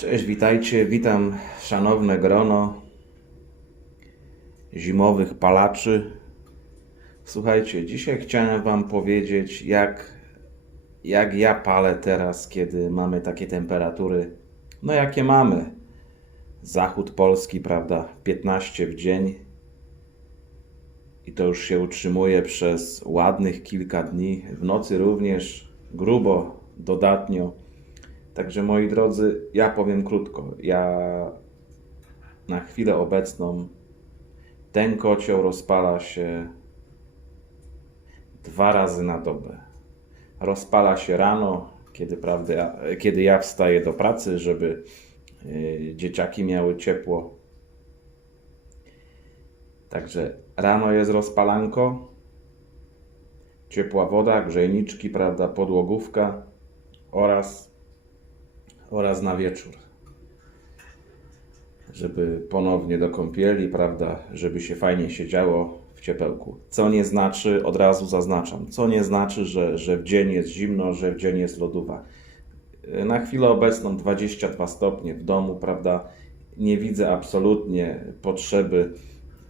Cześć, witajcie. Witam szanowne grono zimowych palaczy. Słuchajcie, dzisiaj chciałem Wam powiedzieć, jak, jak ja palę teraz, kiedy mamy takie temperatury, no jakie mamy. Zachód Polski, prawda, 15 w dzień. I to już się utrzymuje przez ładnych kilka dni. W nocy również grubo, dodatnio. Także moi drodzy, ja powiem krótko. Ja na chwilę obecną ten kocioł rozpala się dwa razy na dobę. Rozpala się rano, kiedy, prawda, kiedy ja wstaję do pracy, żeby y, dzieciaki miały ciepło. Także rano jest rozpalanko, ciepła woda, grzejniczki, prawda, podłogówka oraz oraz na wieczór. Żeby ponownie do kąpieli, prawda, żeby się fajnie siedziało w ciepełku. Co nie znaczy, od razu zaznaczam, co nie znaczy, że, że w dzień jest zimno, że w dzień jest lodowa. Na chwilę obecną 22 stopnie w domu, prawda, nie widzę absolutnie potrzeby,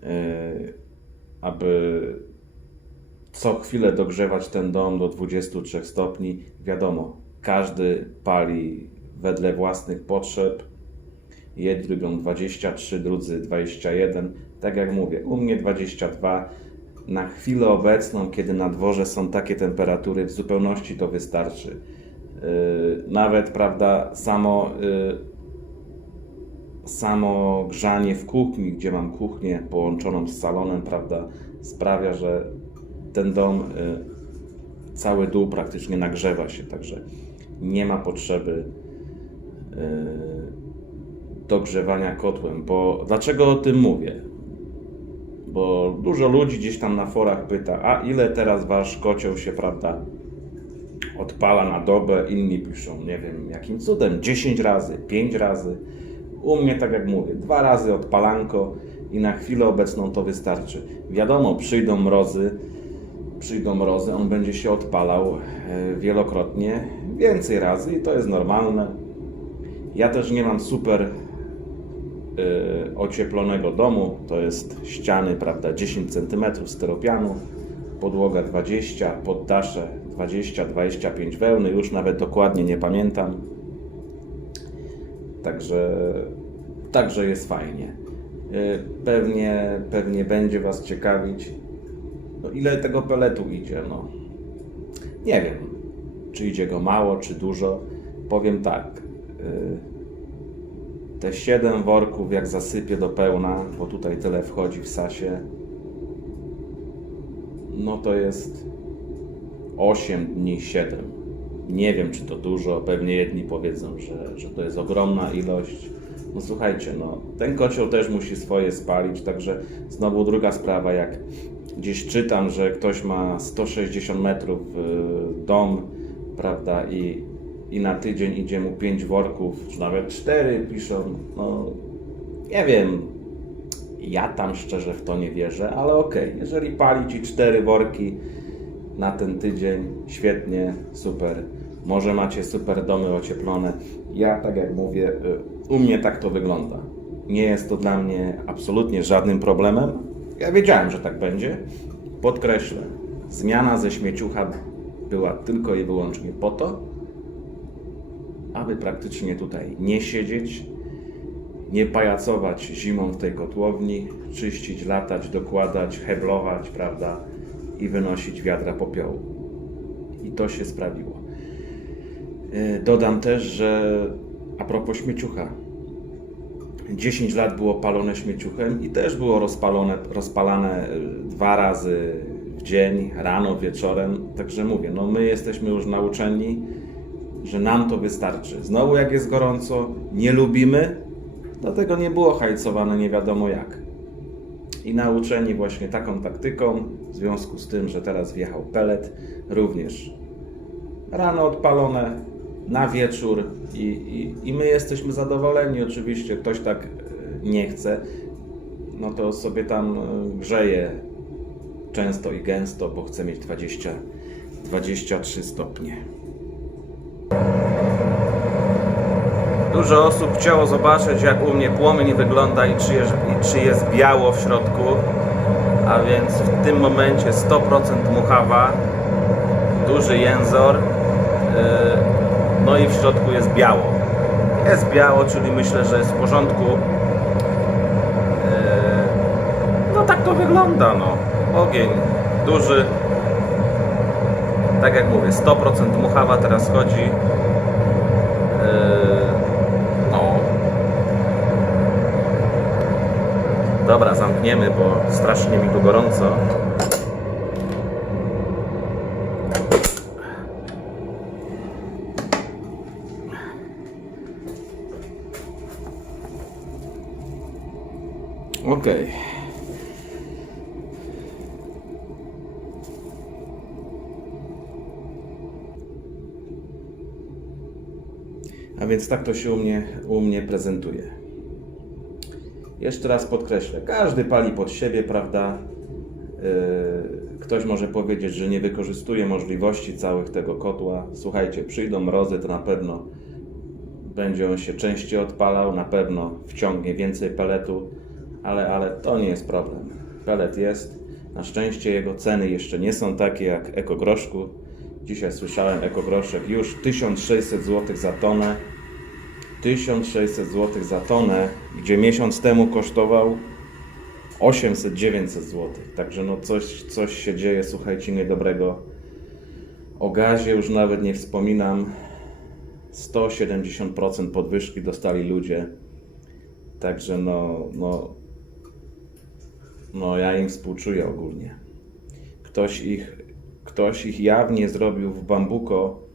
yy, aby co chwilę dogrzewać ten dom do 23 stopni. Wiadomo, każdy pali wedle własnych potrzeb. Jedni lubią 23, drudzy 21. Tak jak mówię, u mnie 22. Na chwilę obecną, kiedy na dworze są takie temperatury, w zupełności to wystarczy. Yy, Nawet, prawda, samo, yy, samo grzanie w kuchni, gdzie mam kuchnię połączoną z salonem, prawda, sprawia, że ten dom, yy, cały dół praktycznie nagrzewa się, także nie ma potrzeby dogrzewania kotłem. Bo dlaczego o tym mówię? Bo dużo ludzi gdzieś tam na forach pyta, a ile teraz wasz kocioł się, prawda, odpala na dobę? Inni piszą, nie wiem, jakim cudem, 10 razy, 5 razy. U mnie, tak jak mówię, dwa razy odpalanko i na chwilę obecną to wystarczy. Wiadomo, przyjdą mrozy, przyjdą mrozy, on będzie się odpalał e, wielokrotnie, więcej razy i to jest normalne. Ja też nie mam super y, ocieplonego domu. To jest ściany, prawda, 10 cm styropianu, podłoga 20, poddasze 20-25 wełny, już nawet dokładnie nie pamiętam. Także, także jest fajnie. Y, pewnie, pewnie będzie Was ciekawić, no ile tego peletu idzie. No. Nie wiem, czy idzie go mało, czy dużo. Powiem tak. Te 7 worków, jak zasypię do pełna, bo tutaj tyle wchodzi w sasie, no to jest 8 dni 7. Nie wiem, czy to dużo. Pewnie jedni powiedzą, że, że to jest ogromna ilość. No słuchajcie, no, ten kocioł też musi swoje spalić, także znowu druga sprawa, jak gdzieś czytam, że ktoś ma 160 metrów y, dom, prawda, i, i na tydzień idzie mu 5 worków, czy nawet 4 piszą, no nie wiem, ja tam szczerze w to nie wierzę, ale okej, jeżeli pali ci 4 worki na ten tydzień, świetnie, super. Może macie super domy ocieplone. Ja, tak jak mówię, y, u mnie tak to wygląda. Nie jest to dla mnie absolutnie żadnym problemem. Ja wiedziałem, że tak będzie. Podkreślę, zmiana ze śmieciucha była tylko i wyłącznie po to, aby praktycznie tutaj nie siedzieć, nie pajacować zimą w tej kotłowni, czyścić, latać, dokładać, heblować, prawda, i wynosić wiadra popiołu. I to się sprawiło. Yy, Dodam też, że a propos śmieciucha, 10 lat było palone śmieciuchem i też było rozpalone, rozpalane y, dwa razy w dzień, rano, wieczorem. Także mówię, no my jesteśmy już nauczeni, że nam to wystarczy. Znowu jak jest gorąco, nie lubimy, dlatego nie było hajcowane nie wiadomo jak. I nauczeni właśnie taką taktyką, w związku z tym, że teraz wjechał pelet, również rano odpalone, na wieczór i, i, i my jesteśmy zadowoleni. Oczywiście ktoś tak e, nie chce, no to sobie tam e, grzeje często i gęsto, bo chce mieć 20, 23 stopnie. Dużo osób chciało zobaczyć, jak u mnie płomień wygląda i czy jest, i czy jest biało w środku. A więc w tym momencie 100% muchawa, duży jęzor, yy, no i w środku jest biało. Jest biało, czyli myślę, że jest w porządku. Yy, No tak to wygląda, no. Ogień duży. Tak jak mówię, 100% muchawa teraz chodzi. Yy, No. Dobra, zamkniemy, bo strasznie mi tu gorąco. Okej. A więc tak to się u mnie, u mnie prezentuje. Jeszcze raz podkreślę, każdy pali pod siebie, prawda? Yy, Ktoś może powiedzieć, że nie wykorzystuje możliwości całych tego kotła. Słuchajcie, przyjdą mrozy, to na pewno będzie on się częściej odpalał, na pewno wciągnie więcej peletu, ale, ale to nie jest problem. Pelet jest. Na szczęście jego ceny jeszcze nie są takie jak ekogroszku. Dzisiaj słyszałem ekogroszek już 1600 zł za tonę. 1600 zł za tonę, gdzie miesiąc temu kosztował 800-900 zł. Także no coś, coś się dzieje, słuchajcie, niedobrego. O gazie już nawet nie wspominam. 170% podwyżki dostali ludzie. Także no, no, no ja im współczuję ogólnie. Ktoś ich, ktoś ich jawnie zrobił w bambuko.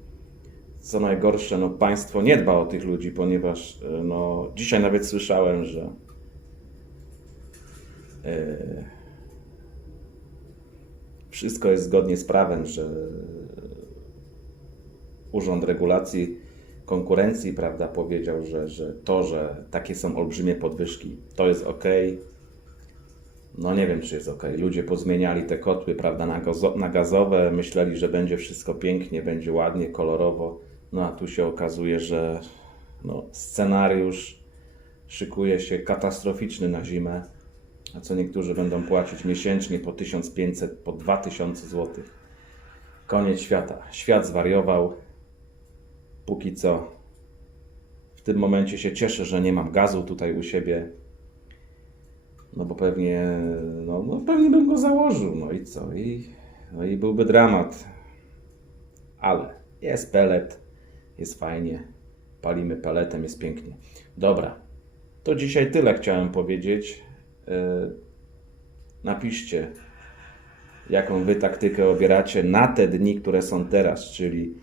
Co najgorsze, no państwo nie dba o tych ludzi, ponieważ e, no, dzisiaj nawet słyszałem, że e, wszystko jest zgodnie z prawem, że Urząd Regulacji Konkurencji, prawda, powiedział, że, że to, że takie są olbrzymie podwyżki, to jest ok. No nie wiem, czy jest ok. Ludzie pozmieniali te kotły, prawda, na, gazo- na gazowe, myśleli, że będzie wszystko pięknie, będzie ładnie, kolorowo. No a tu się okazuje, że no, scenariusz szykuje się katastroficzny na zimę, a co niektórzy będą płacić miesięcznie po 1500, po 2000 zł. Koniec świata. Świat zwariował. Póki co w tym momencie się cieszę, że nie mam gazu tutaj u siebie. No bo pewnie, no, no pewnie bym go założył. No i co? I, no i byłby dramat. Ale jest pelet, jest fajnie. Palimy peletem, jest pięknie. Dobra, to dzisiaj tyle chciałem powiedzieć. Yy, napiszcie, jaką wy taktykę obieracie na te dni, które są teraz, czyli,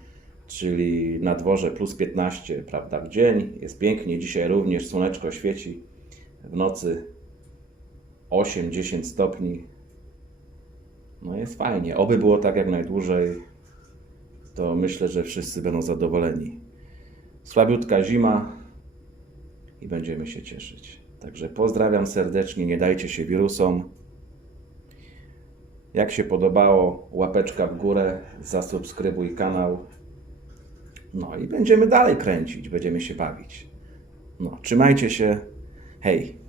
czyli na dworze plus 15, prawda, w dzień. Jest pięknie, dzisiaj również słoneczko świeci, w nocy 8-10 stopni. No jest fajnie. Oby było tak jak najdłużej, to myślę, że wszyscy będą zadowoleni. Słabiutka zima i będziemy się cieszyć. Także pozdrawiam serdecznie, nie dajcie się wirusom. Jak się podobało, łapeczka w górę, zasubskrybuj kanał. No i będziemy dalej kręcić, będziemy się bawić. No, trzymajcie się. Hej!